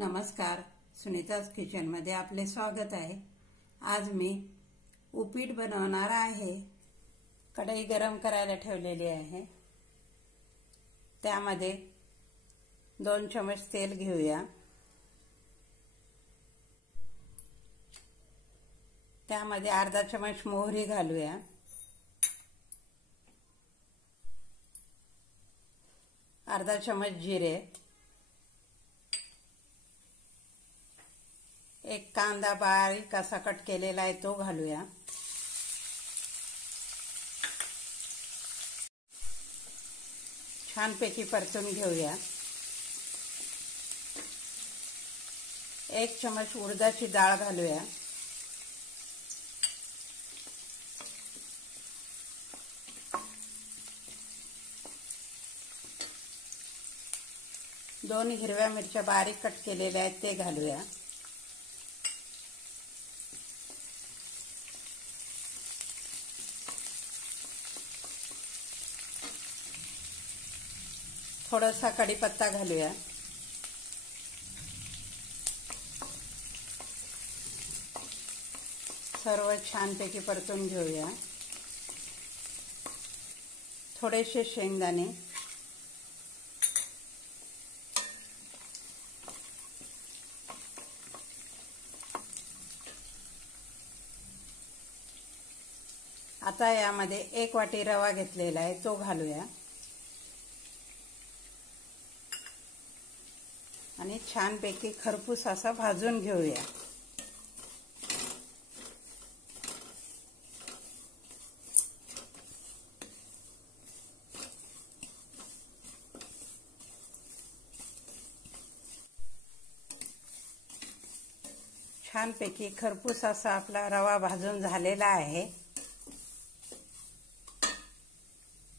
नमस्कार, सुनीताज किचनमध्ये आपले स्वागत आहे। आज मी उपीट बनवणार आहे। कढई गरम करायला ठेवलेली आहे। त्यामध्ये 2 चमच तेल घेऊया। त्यामध्ये अर्धा चमच मोहरी घालूया। अर्धा चमच जिरे, एक कांदा बारीक असा कट केलेला आहे तो घालूया। छानपैकी परतून घेऊया। 1 चमच उडदाची डाळ घालूया। दोन हिरव्या मिरच्या बारीक कट केलेल्या आहेत ते घालूया। थोडासा कढीपत्ता घालूया। सर्व छानपैकी परतून घेऊया। थोडेसे शेंगदाणे, आता यामध्ये 1 वाटी रवा घेतलेला आहे तो घालूया आणि छानपैकी खरपूस असा भाजून घेऊया। छानपैकी खरपूस असा आपला रवा भाजून झालेला आहे।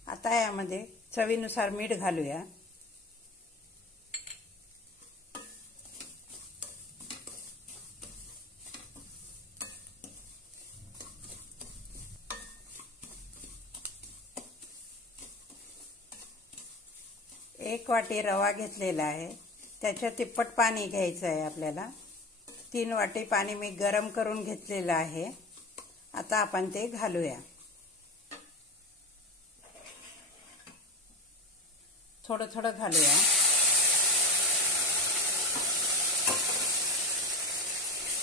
आता यामध्ये चवीनुसार मीठ घालूया। एक वाटी रवा घेतलेला आहे, त्याच्या तिप्पट पाणी घ्यायचं आहे आपल्याला। 3 वाटी पाणी मी गरम करून घेतलेलं आहे। आता आपण ते घालूया। थोडं थोडं घालूया।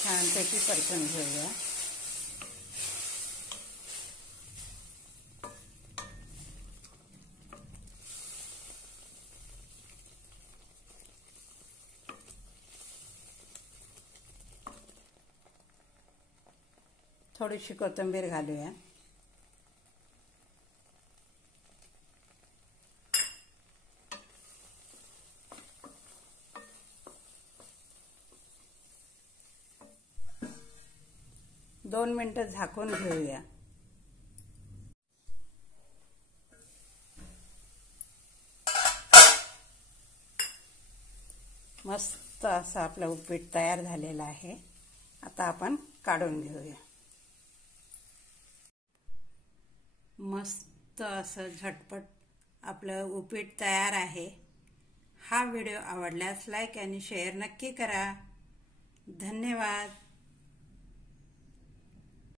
छानपैकी परतून घेऊया। थोडीशी कोथिंबीर घालूया। दोन मिनिटं झाकून घेऊया। मस्त असं आपलं उपीट तयार झालेलं आहे। आता आपण काढून घेऊया। मस्त असं झटपट आपलं उपीट तयार आहे। हा व्हिडिओ आवडल्यास लाईक आणि शेअर नक्की करा। धन्यवाद।